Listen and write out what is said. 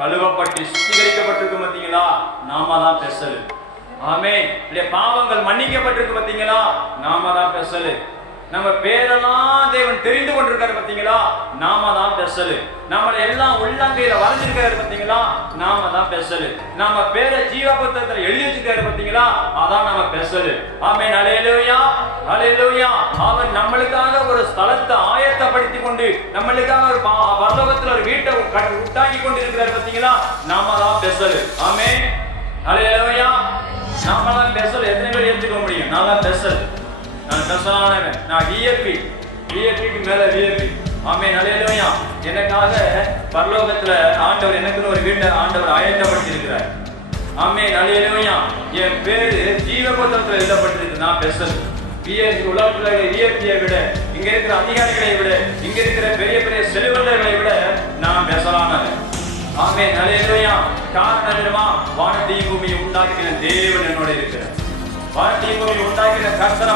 கழுவப்பட்டு சுத்திகரிக்கப்பட்டிருக்கு பார்த்தீங்களா, நாம தான் பெசல். ஆமென். பாவங்கள் மன்னிக்கப்பட்டிருக்கு பார்த்தீங்களா, நாம தான் பெசல். நம்ம பேரெல்லாம் தேவன் தெரிந்து கொண்டிருக்காரு பார்த்தீங்களா, நாம தான் பெசல். நம்மளை எல்லாம் உள்ளங்கையில வரைஞ்சிருக்காரு பார்த்தீங்களா, நாம தான் பெசல். நம்ம பேரை ஜீவ புத்தகத்துல எழுதி வச்சிருக்காரு பார்த்தீங்களா, அதான் நம்ம பெசல். ஆமென். அல்லேலூயா, அல்லேலூயா. அவர் நம்மளுக்காக ஒரு ஸ்தலத்தை ஆயத்தப்படுத்தி கொண்டு நம்மளுக்காக ஒரு பரலோகத்துல ஒரு வீட்டை உண்டாக்கி கொண்டு இருக்கிறாரு பார்த்தீங்களா, நாம தான் பெசல். ஆமென். அல்லேலூயா. நாம தான் பெசல். எத்தனை பேர் ஏற்றுக்க முடியும்? நான் தான் பெசல், நான் பெசலானவன், நான் விஐபி, விஐபிக்கு மேல விஐபி. ஆமென். அல்லேலூயா. எனக்காக பரலோகத்துல ஆண்டவர் எனக்குன்னு ஒரு வீட்டை ஆண்டவர் ஆயத்தப்படுத்தி இருக்கிறார். ஆமென். அல்லேலூயா. என் பேரு ஜீவ புத்தகத்துல எழுதப்பட்டிருக்கு, நான் பெசல். உலகத்துல விஐபியை விட, இங்க இருக்கிற அதிகாரிகளை விட, இங்க இருக்கிற பெரிய பெரிய செல்வந்தர்களை விட நான் பெசலானவன். ஆமென். அல்லேலூயா. காரணம் என்னமா? வானத்தையும் பூமியை உண்டாக்கின தேவன் என்னோட இருக்கிறார். வானத்தையும் பூமியை உண்டாக்கின கர்த்தர்